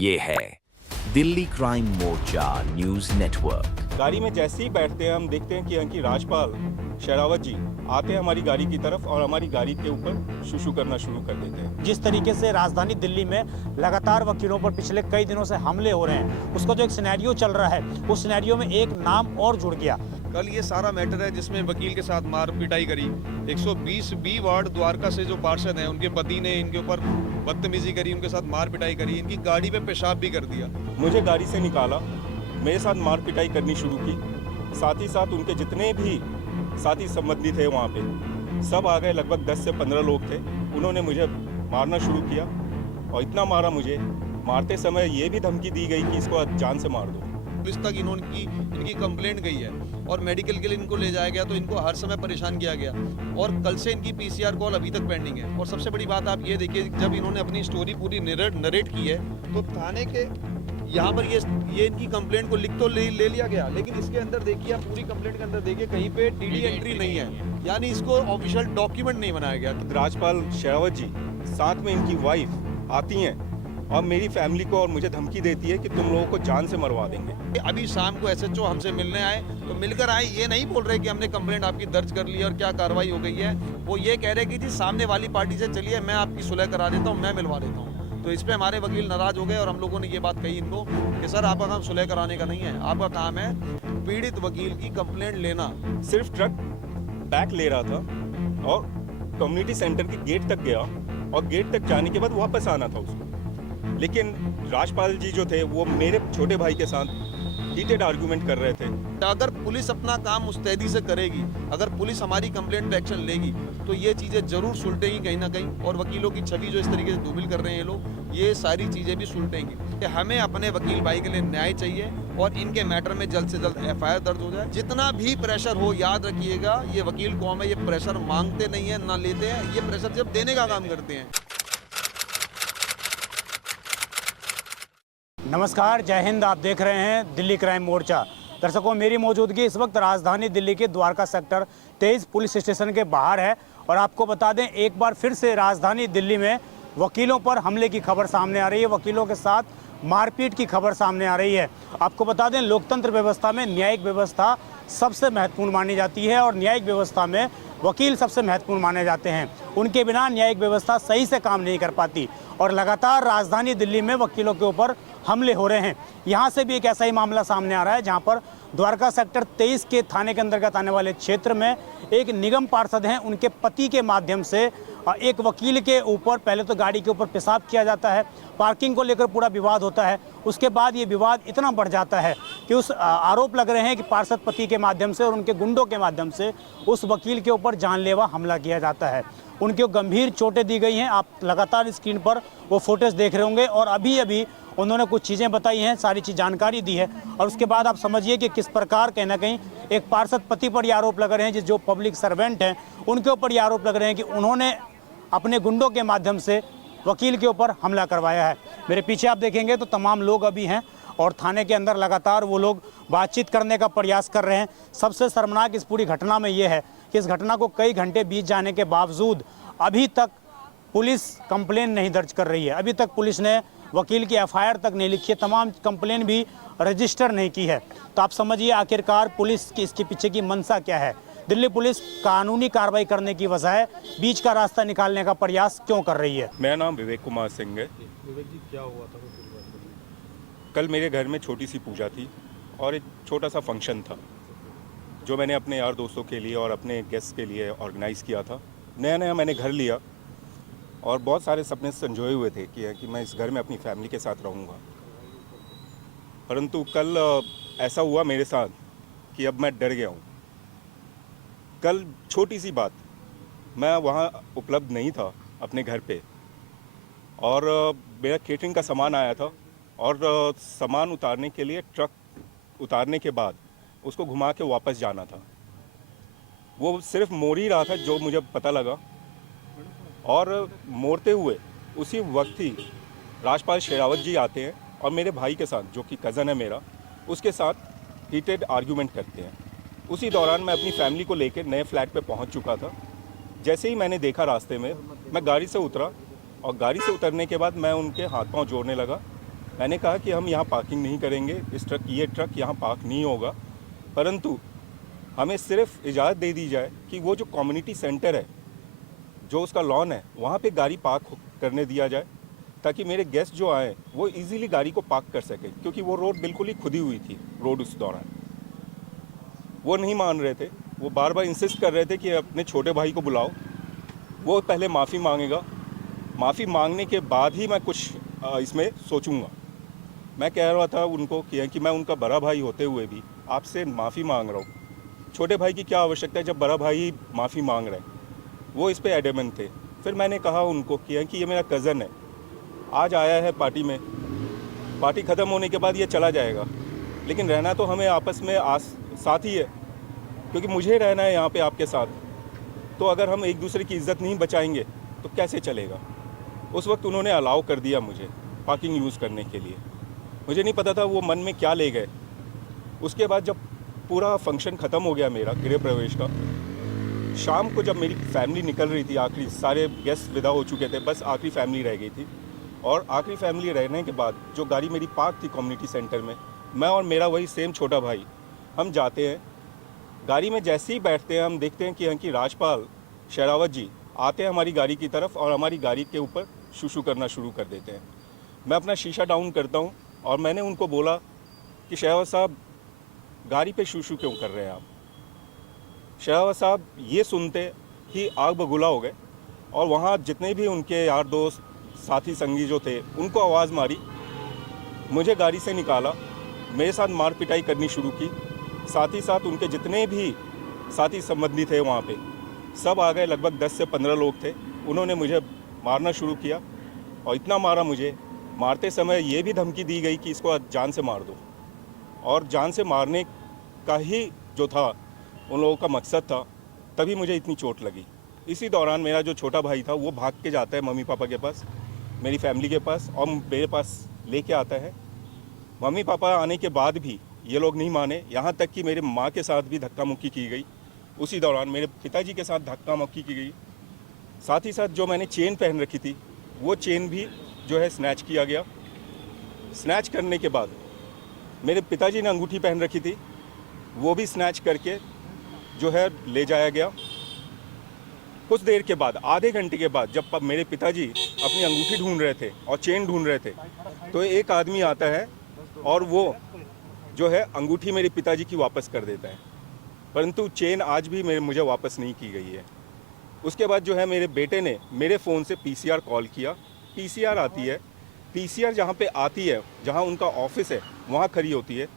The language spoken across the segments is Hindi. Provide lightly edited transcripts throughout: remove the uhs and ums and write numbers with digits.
ये है दिल्ली क्राइम मोर्चा न्यूज नेटवर्क। गाड़ी में जैसे ही बैठते हैं हम देखते हैं कि यहाँ की राजपाल शेरावत जी आते हैं हमारी गाड़ी की तरफ और हमारी गाड़ी के ऊपर शुशु करना शुरू कर देते हैं। जिस तरीके से राजधानी दिल्ली में लगातार वकीलों पर पिछले कई दिनों से हमले हो रहे हैं, उसका जो एक सिनेरियो चल रहा है, उस सिनेरियो में एक नाम और जुड़ गया। कल ये सारा मैटर है जिसमें वकील के साथ मार पिटाई करी। 120 बी वार्ड द्वारका से जो पार्षद हैं, उनके पति ने इनके ऊपर बदतमीजी करी, उनके साथ मार पिटाई करी, इनकी गाड़ी पे पेशाब भी कर दिया। मुझे गाड़ी से निकाला, मेरे साथ मार पिटाई करनी शुरू की। साथ ही साथ उनके जितने भी साथी संबंधी थे वहाँ पे सब आ गए। लगभग 10 से 15 लोग थे। उन्होंने मुझे मारना शुरू किया और इतना मारा, मुझे मारते समय ये भी धमकी दी गई कि इसको जान से मार दो। पुलिस तक इनकी कंप्लेंट गई है और मेडिकल के लिए इनको ले जाया गया, तो इनको हर समय परेशान किया गया और कल से इनकी पीसीआर कॉल अभी तक पेंडिंग है। और सबसे बड़ी बात आप ये देखिए, जब इन्होंने अपनी स्टोरी पूरी नरेट की है तो थाने के यहाँ पर ये इनकी कंप्लेंट को लिख तो ले लिया गया, लेकिन इसके अंदर देखिए, आप पूरी कंप्लेंट के अंदर देखिए, कहीं पे टीडी एंट्री नहीं है, यानी इसको ऑफिशियल डॉक्यूमेंट नहीं बनाया गया। राजपाल शेरावत जी साथ में इनकी वाइफ आती हैं और मेरी फैमिली को और मुझे धमकी देती है कि तुम लोगों को जान से मरवा देंगे। अभी शाम को एसएचओ हमसे मिलने आए तो मिलकर आए, ये नहीं बोल रहे कि हमने कंप्लेंट आपकी दर्ज कर ली और क्या कार्रवाई हो गई है। वो ये कह रहे कि जी सामने वाली पार्टी से चलिए, मैं आपकी सुलह करा देता हूँ, मैं मिलवा देता हूँ। तो इस पे हमारे वकील नाराज हो गए और हम लोगों ने ये बात कही इनको कि सर, आपका काम सुलह कराने का नहीं है, आपका काम है पीड़ित वकील की कंप्लेंट लेना। सिर्फ ट्रक बैक ले रहा था और कम्युनिटी सेंटर के गेट तक गया और गेट तक जाने के बाद वापस आना था उसको। लेकिन राजपाल जी जो थे वो मेरे छोटे भाई के साथ हीटेड आर्गुमेंट कर रहे थे। अगर पुलिस अपना काम मुस्तैदी से करेगी, अगर पुलिस हमारी कंप्लेंट पे एक्शन लेगी, तो ये चीज़ें जरूर सुलटेंगी कहीं ना कहीं। और वकीलों की छवि जो इस तरीके से धूमिल कर रहे हैं ये लोग, ये सारी चीज़ें भी सुलटेंगी। कि हमें अपने वकील भाई के लिए न्याय चाहिए और इनके मैटर में जल्द से जल्द एफआईआर दर्ज हो जाए। जितना भी प्रेशर हो, याद रखिएगा, ये वकील कौम है, ये प्रेशर मांगते नहीं है, ना लेते हैं, ये प्रेशर जब देने का काम करते हैं। नमस्कार, जय हिंद। आप देख रहे हैं दिल्ली क्राइम मोर्चा। दर्शकों, मेरी मौजूदगी इस वक्त राजधानी दिल्ली के द्वारका सेक्टर 23 पुलिस स्टेशन के बाहर है और आपको बता दें, एक बार फिर से राजधानी दिल्ली में वकीलों पर हमले की खबर सामने आ रही है, वकीलों के साथ मारपीट की खबर सामने आ रही है। आपको बता दें, लोकतंत्र व्यवस्था में न्यायिक व्यवस्था सबसे महत्वपूर्ण मानी जाती है और न्यायिक व्यवस्था में वकील सबसे महत्वपूर्ण माने जाते हैं। उनके बिना न्यायिक व्यवस्था सही से काम नहीं कर पाती और लगातार राजधानी दिल्ली में वकीलों के ऊपर हमले हो रहे हैं। यहाँ से भी एक ऐसा ही मामला सामने आ रहा है, जहाँ पर द्वारका सेक्टर 23 के थाने के अंतर्गत आने वाले क्षेत्र में एक निगम पार्षद हैं, उनके पति के माध्यम से एक वकील के ऊपर पहले तो गाड़ी के ऊपर पेशाब किया जाता है, पार्किंग को लेकर पूरा विवाद होता है। उसके बाद ये विवाद इतना बढ़ जाता है कि उस आरोप लग रहे हैं कि पार्षद पति के माध्यम से और उनके गुंडों के माध्यम से उस वकील के ऊपर जानलेवा हमला किया जाता है। उनको गंभीर चोटें दी गई हैं। आप लगातार स्क्रीन पर वो फोटोज देख रहे होंगे और अभी अभी उन्होंने कुछ चीज़ें बताई हैं, सारी चीज़ जानकारी दी है और उसके बाद आप समझिए कि किस प्रकार कहीं ना कहीं एक पार्षद पति पर ये आरोप लग रहे हैं, जो पब्लिक सर्वेंट हैं उनके ऊपर ये आरोप लग रहे हैं कि उन्होंने अपने गुंडों के माध्यम से वकील के ऊपर हमला करवाया है। मेरे पीछे आप देखेंगे तो तमाम लोग अभी हैं और थाने के अंदर लगातार वो लोग बातचीत करने का प्रयास कर रहे हैं। सबसे शर्मनाक इस पूरी घटना में ये है कि इस घटना को कई घंटे बीत जाने के बावजूद अभी तक पुलिस कंप्लेन नहीं दर्ज कर रही है। अभी तक पुलिस ने वकील की एफआईआर तक नहीं लिखी है, तमाम कंप्लेन भी रजिस्टर नहीं की है। तो आप समझिए आखिरकार पुलिस की इसके पीछे की मंशा क्या है। दिल्ली पुलिस कानूनी कार्रवाई करने की बजाय बीच का रास्ता निकालने का प्रयास क्यों कर रही है। मेरा नाम विवेक कुमार सिंह है। विवेक जी, क्या हुआ था? कल मेरे घर में छोटी सी पूजा थी और एक छोटा सा फंक्शन था जो मैंने अपने यार दोस्तों के लिए और अपने गेस्ट के लिए ऑर्गेनाइज़ किया था। नया नया मैंने घर लिया और बहुत सारे सपने संजोए हुए थे कि मैं इस घर में अपनी फैमिली के साथ रहूँगा। परंतु कल ऐसा हुआ मेरे साथ कि अब मैं डर गया हूँ। कल छोटी सी बात, मैं वहाँ उपलब्ध नहीं था अपने घर पे और मेरा केटरिंग का सामान आया था और सामान उतारने के लिए ट्रक उतारने के बाद उसको घुमा के वापस जाना था। वो सिर्फ मोड़ ही रहा था जो मुझे पता लगा और मोड़ते हुए उसी वक्त ही राजपाल शेरावत जी आते हैं और मेरे भाई के साथ, जो कि कज़न है मेरा, उसके साथ हीटेड आर्ग्यूमेंट करते हैं। उसी दौरान मैं अपनी फैमिली को लेकर नए फ्लैट पे पहुंच चुका था। जैसे ही मैंने देखा रास्ते में, मैं गाड़ी से उतरा और गाड़ी से उतरने के बाद मैं उनके हाथ पांव जोड़ने लगा मैंने कहा कि हम यहाँ पार्किंग नहीं करेंगे, ये ट्रक यहाँ पार्क नहीं होगा, परंतु हमें सिर्फ इजाज़त दे दी जाए कि वो जो कम्युनिटी सेंटर है, जो उसका लॉन है, वहाँ पे गाड़ी पार्क करने दिया जाए, ताकि मेरे गेस्ट जो आए वो इजीली गाड़ी को पार्क कर सकें, क्योंकि वो रोड बिल्कुल ही खुदी हुई थी रोड उस दौरान। वो नहीं मान रहे थे, वो बार बार इंसिस्ट कर रहे थे कि अपने छोटे भाई को बुलाओ, वो पहले माफ़ी मांगेगा, माफ़ी मांगने के बाद ही मैं कुछ इसमें सोचूंगा। मैं कह रहा था उनको कि मैं उनका बड़ा भाई होते हुए भी आपसे माफ़ी मांग रहा हूँ, छोटे भाई की क्या आवश्यकता है जब बड़ा भाई माफ़ी मांग रहे हैं। वो इस पे एडमेंट थे। फिर मैंने कहा उनको कि ये मेरा कज़न है, आज आया है पार्टी में, पार्टी ख़त्म होने के बाद ये चला जाएगा, लेकिन रहना तो हमें आपस में साथ ही है, क्योंकि मुझे रहना है यहाँ पे आपके साथ। तो अगर हम एक दूसरे की इज़्ज़त नहीं बचाएंगे तो कैसे चलेगा। उस वक्त उन्होंने अलाउ कर दिया मुझे पार्किंग यूज़ करने के लिए। मुझे नहीं पता था वो मन में क्या ले गए। उसके बाद जब पूरा फंक्शन ख़त्म हो गया मेरा गृह प्रवेश का, शाम को जब मेरी फैमिली निकल रही थी, आखिरी सारे गेस्ट विदा हो चुके थे, बस आखिरी फैमिली रह गई थी। और आखिरी फैमिली रहने के बाद जो गाड़ी मेरी पार्क थी कम्युनिटी सेंटर में, मैं और मेरा वही सेम छोटा भाई हम जाते हैं, गाड़ी में जैसे ही बैठते हैं हम देखते हैं कि राजपाल शेरावत जी आते हैं हमारी गाड़ी की तरफ और हमारी गाड़ी के ऊपर शूशू करना शुरू कर देते हैं। मैं अपना शीशा डाउन करता हूँ और मैंने उनको बोला कि शेरावत साहब गाड़ी पे शूशू क्यों कर रहे हैं आप। शेरावत साहब ये सुनते ही आग बगुला हो गए और वहाँ जितने भी उनके यार दोस्त साथी संगी जो थे उनको आवाज़ मारी, मुझे गाड़ी से निकाला, मेरे साथ मार पिटाई करनी शुरू की। साथ ही साथ उनके जितने भी साथी संबंधी थे वहाँ पे सब आ गए, लगभग 10 से 15 लोग थे। उन्होंने मुझे मारना शुरू किया और इतना मारा, मुझे मारते समय ये भी धमकी दी गई कि इसको जान से मार दो। और जान से मारने का ही जो था उन लोगों का मकसद था, तभी मुझे इतनी चोट लगी। इसी दौरान मेरा जो छोटा भाई था वो भाग के जाता है मम्मी पापा के पास, मेरी फैमिली के पास, और मेरे पास लेके आता है। मम्मी पापा आने के बाद भी ये लोग नहीं माने, यहाँ तक कि मेरे माँ के साथ भी धक्का मुक्की की गई। उसी दौरान मेरे पिताजी के साथ धक्का मुक्की की गई। साथ ही साथ जो मैंने चेन पहन रखी थी वो चेन भी जो है स्नैच किया गया। स्नैच करने के बाद मेरे पिताजी ने अंगूठी पहन रखी थी, वो भी स्नैच करके जो है ले जाया गया। कुछ देर के बाद, आधे घंटे के बाद, जब मेरे पिताजी अपनी अंगूठी ढूंढ रहे थे और चेन ढूंढ रहे थे, तो एक आदमी आता है और वो जो है अंगूठी मेरे पिताजी की वापस कर देता है, परंतु चेन आज भी मुझे वापस नहीं की गई है। उसके बाद जो है मेरे बेटे ने मेरे फ़ोन से पीसीआर कॉल किया। पीसीआर आती है, पीसीआर जहाँ पे आती है, जहाँ उनका ऑफिस है वहाँ खड़ी होती है।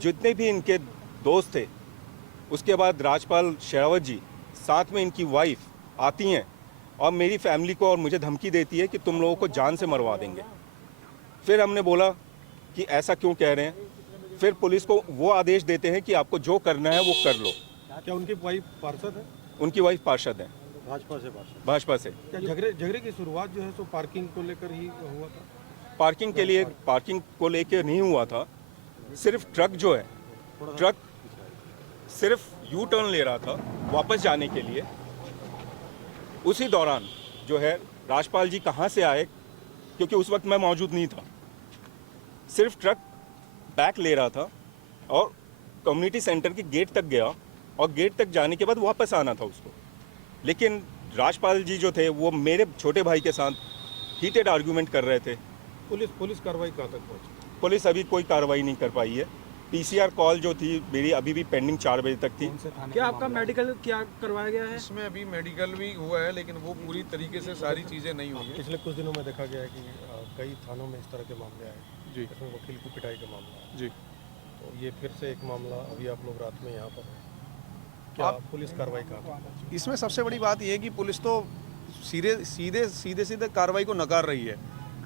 जितने भी इनके दोस्त थे, उसके बाद राजपाल शेरावत जी साथ में इनकी वाइफ आती हैं और मेरी फैमिली को और मुझे धमकी देती है कि तुम लोगों को जान से मरवा देंगे। फिर हमने बोला कि ऐसा क्यों कह रहे हैं। फिर पुलिस को वो आदेश देते हैं कि आपको जो करना है वो कर लो। क्या उनकी वाइफ पार्षद है? उनकी वाइफ पार्षद है, भाजपा से पार्षद। भाजपा से। क्या झगड़े की शुरुआत जो है सो पार्किंग को लेकर ही हुआ था? पार्किंग को लेकर नहीं हुआ था। सिर्फ ट्रक जो है, ट्रक सिर्फ यू टर्न ले रहा था वापस जाने के लिए। उसी दौरान जो है राजपाल जी कहाँ से आए, क्योंकि उस वक्त मैं मौजूद नहीं था। सिर्फ ट्रक बैक ले रहा था और कम्युनिटी सेंटर के गेट तक गया और गेट तक जाने के बाद वापस आना था उसको। लेकिन राजपाल जी जो थे वो मेरे छोटे भाई के साथ हीटेड आर्गूमेंट कर रहे थे। पुलिस कार्रवाई कहाँ तक पहुंची? पुलिस अभी कोई कार्रवाई नहीं कर पाई है। पीसीआर कॉल जो थी मेरी अभी भी पेंडिंग 4 बजे तक थी। क्या आपका मेडिकल क्या करवाया गया है? इसमें अभी मेडिकल भी हुआ है, लेकिन वो पूरी तरीके से सारी चीज़ें नहीं हुई है। पिछले कुछ दिनों में देखा गया है कि कई थानों में इस तरह के मामले आए जी, इसमें वकील की पिटाई का मामला है जी। तो ये फिर से एक मामला, अभी आप लोग रात में यहाँ पर हैं, क्या पुलिस कार्रवाई कहाँ तक पहुंची? इसमें सबसे बड़ी बात ये है कि पुलिस तो सीधे कार्रवाई को नकार रही है।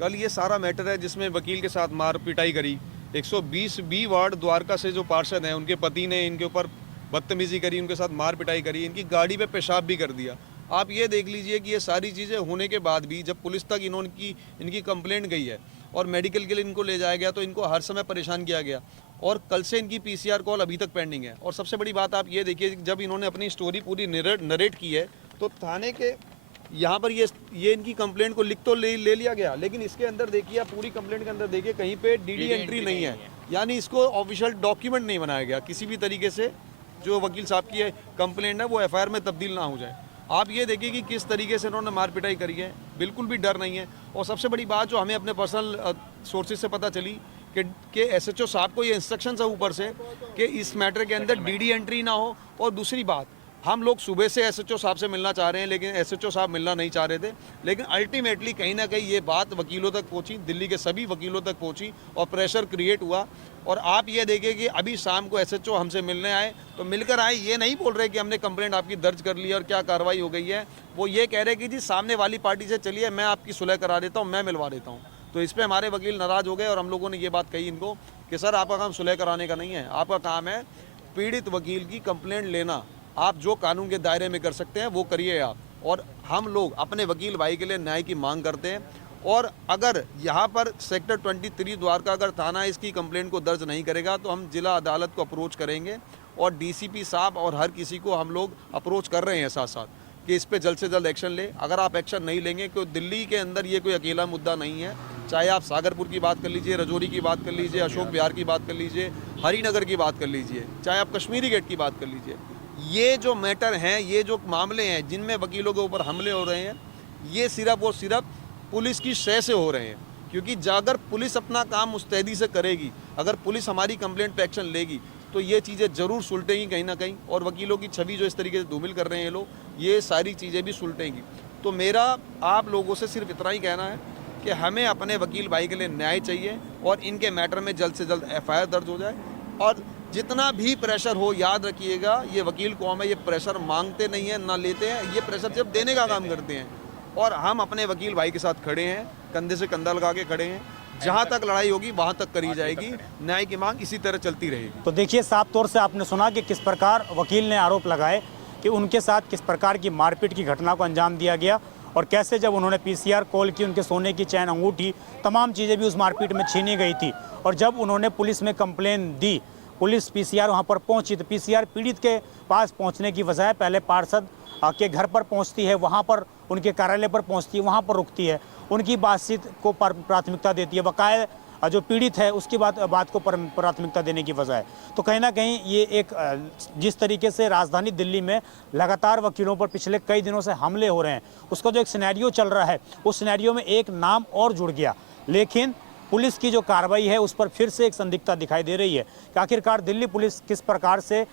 कल ये सारा मैटर है जिसमें वकील के साथ मार पिटाई करी। 120 बी वार्ड द्वारका से जो पार्षद हैं उनके पति ने इनके ऊपर बदतमीजी करी, उनके साथ मार पिटाई करी, इनकी गाड़ी पे पेशाब भी कर दिया। आप ये देख लीजिए कि ये सारी चीज़ें होने के बाद भी जब पुलिस तक इनकी कंप्लेंट गई है और मेडिकल के लिए इनको ले जाया गया तो इनको हर समय परेशान किया गया। और कल से इनकी पीसीआर कॉल अभी तक पेंडिंग है। और सबसे बड़ी बात आप ये देखिए, जब इन्होंने अपनी स्टोरी पूरी नरेट की है तो थाने के यहाँ पर ये इनकी कंप्लेंट को लिख तो ले लिया गया, लेकिन इसके अंदर देखिए, आप पूरी कंप्लेंट के अंदर देखिए, कहीं पे डीडी एंट्री नहीं है, यानी इसको ऑफिशियल डॉक्यूमेंट नहीं बनाया गया किसी भी तरीके से। जो वकील साहब की कंप्लेंट है वो एफआईआर में तब्दील ना हो जाए। आप ये देखिए कि किस तरीके से इन्होंने मार पिटाई करी है, बिल्कुल भी डर नहीं है। और सबसे बड़ी बात जो हमें अपने पर्सनल सोर्सेज से पता चली कि एसएचओ साहब को ये इंस्ट्रक्शन है ऊपर से कि इस मैटर के अंदर डीडी एंट्री ना हो। और दूसरी बात, हम लोग सुबह से एसएचओ साहब से मिलना चाह रहे हैं, लेकिन एसएचओ साहब मिलना नहीं चाह रहे थे। लेकिन अल्टीमेटली कहीं ना कहीं ये बात वकीलों तक पहुंची, दिल्ली के सभी वकीलों तक पहुंची और प्रेशर क्रिएट हुआ। और आप ये देखिए कि अभी शाम को एसएचओ हमसे मिलने आए, तो मिलकर आए, ये नहीं बोल रहे कि हमने कंप्लेंट आपकी दर्ज कर ली और क्या कार्रवाई हो गई है। वो ये कह रहे कि जी सामने वाली पार्टी से चलिए, मैं आपकी सुलह करा देता हूँ, मैं मिलवा देता हूँ। तो इस पर हमारे वकील नाराज़ हो गए और हम लोगों ने ये बात कही इनको कि सर आपका काम सुलह कराने का नहीं है, आपका काम है पीड़ित वकील की कंप्लेंट लेना। आप जो कानून के दायरे में कर सकते हैं वो करिए आप। और हम लोग अपने वकील भाई के लिए न्याय की मांग करते हैं। और अगर यहाँ पर सेक्टर 23 द्वारका अगर थाना इसकी कंप्लेंट को दर्ज नहीं करेगा तो हम जिला अदालत को अप्रोच करेंगे। और डीसीपी साहब और हर किसी को हम लोग अप्रोच कर रहे हैं साथ साथ कि इस पे जल्द से जल्द एक्शन ले। अगर आप एक्शन नहीं लेंगे, क्योंकि दिल्ली के अंदर ये कोई अकेला मुद्दा नहीं है, चाहे आप सागरपुर की बात कर लीजिए, रजौरी की बात कर लीजिए, अशोक विहार की बात कर लीजिए, हरिनगर की बात कर लीजिए, चाहे आप कश्मीरी गेट की बात कर लीजिए, ये जो मैटर हैं, ये जो मामले हैं जिनमें वकीलों के ऊपर हमले हो रहे हैं, ये सिर्फ और सिर्फ पुलिस की शय से हो रहे हैं। क्योंकि अगर पुलिस अपना काम मुस्तैदी से करेगी, अगर पुलिस हमारी कंप्लेंट पे एक्शन लेगी, तो ये चीज़ें ज़रूर सुलटेंगी कहीं ना कहीं। और वकीलों की छवि जो इस तरीके से धूमिल कर रहे हैं ये लोग, ये सारी चीज़ें भी सुलटेंगी। तो मेरा आप लोगों से सिर्फ इतना ही कहना है कि हमें अपने वकील भाई के लिए न्याय चाहिए और इनके मैटर में जल्द से जल्द एफआईआर दर्ज हो जाए। और जितना भी प्रेशर हो, याद रखिएगा, ये वकील कौम है, ये प्रेशर मांगते नहीं है, ना लेते हैं, ये प्रेशर सिर्फ देने का काम करते हैं। और हम अपने वकील भाई के साथ खड़े हैं, कंधे से कंधा लगा के खड़े हैं। जहाँ तक लड़ाई होगी वहाँ तक करी जाएगी, न्याय की मांग इसी तरह चलती रहेगी। तो देखिए, साफ तौर से आपने सुना कि किस प्रकार वकील ने आरोप लगाए कि उनके साथ किस प्रकार की मारपीट की घटना को अंजाम दिया गया और कैसे जब उन्होंने पीसीआर कॉल की, उनके सोने की चैन, अंगूठी, तमाम चीज़ें भी उस मारपीट में छीनी गई थी। और जब उन्होंने पुलिस में कंप्लेन दी, पुलिस पीसीआर वहाँ पर पहुँची, तो पीसीआर पीड़ित के पास पहुँचने की बजाय पहले पार्षद के घर पर पहुँचती है, वहाँ पर उनके कार्यालय पर पहुँचती है, वहाँ पर रुकती है, उनकी बातचीत को प्राथमिकता देती है, बकाया जो पीड़ित है उसकी बात को प्राथमिकता देने की बजाय। तो कहीं ना कहीं ये एक जिस तरीके से राजधानी दिल्ली में लगातार वकीलों पर पिछले कई दिनों से हमले हो रहे हैं, उसका जो एक सिनेरियो चल रहा है, उस सिनेरियो में एक नाम और जुड़ गया। लेकिन पुलिस की जो कार्रवाई है उस पर फिर से एक संदिग्धता दिखाई दे रही है कि आखिरकार दिल्ली पुलिस किस प्रकार से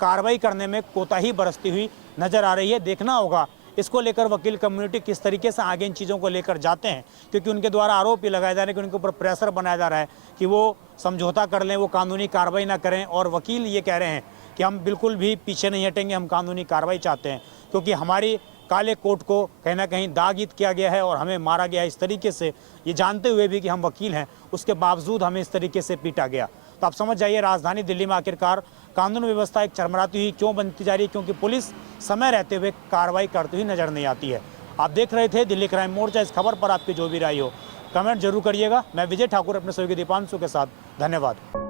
कार्रवाई करने में कोताही बरतती हुई नजर आ रही है। देखना होगा इसको लेकर वकील कम्युनिटी किस तरीके से आगे इन चीज़ों को लेकर जाते हैं, क्योंकि उनके द्वारा आरोप ये लगाए जा रहे हैं कि उनके ऊपर प्रेशर बनाया जा रहा है कि वो समझौता कर लें, वो कानूनी कार्रवाई ना करें। और वकील ये कह रहे हैं कि हम बिल्कुल भी पीछे नहीं हटेंगे, हम कानूनी कार्रवाई चाहते हैं, क्योंकि हमारी काले कोट को कहीं ना कहीं दागित किया गया है और हमें मारा गया है इस तरीके से, ये जानते हुए भी कि हम वकील हैं, उसके बावजूद हमें इस तरीके से पीटा गया। तो आप समझ जाइए राजधानी दिल्ली में आखिरकार कानून व्यवस्था एक चरमराती हुई क्यों बनती जा रही है, क्योंकि पुलिस समय रहते हुए कार्रवाई करती हुई नजर नहीं आती है। आप देख रहे थे दिल्ली क्राइम मोर्चा। इस खबर पर आपकी जो भी राय हो कमेंट जरूर करिएगा। मैं विजय ठाकुर अपने सहयोगी दीपांशु के साथ, धन्यवाद।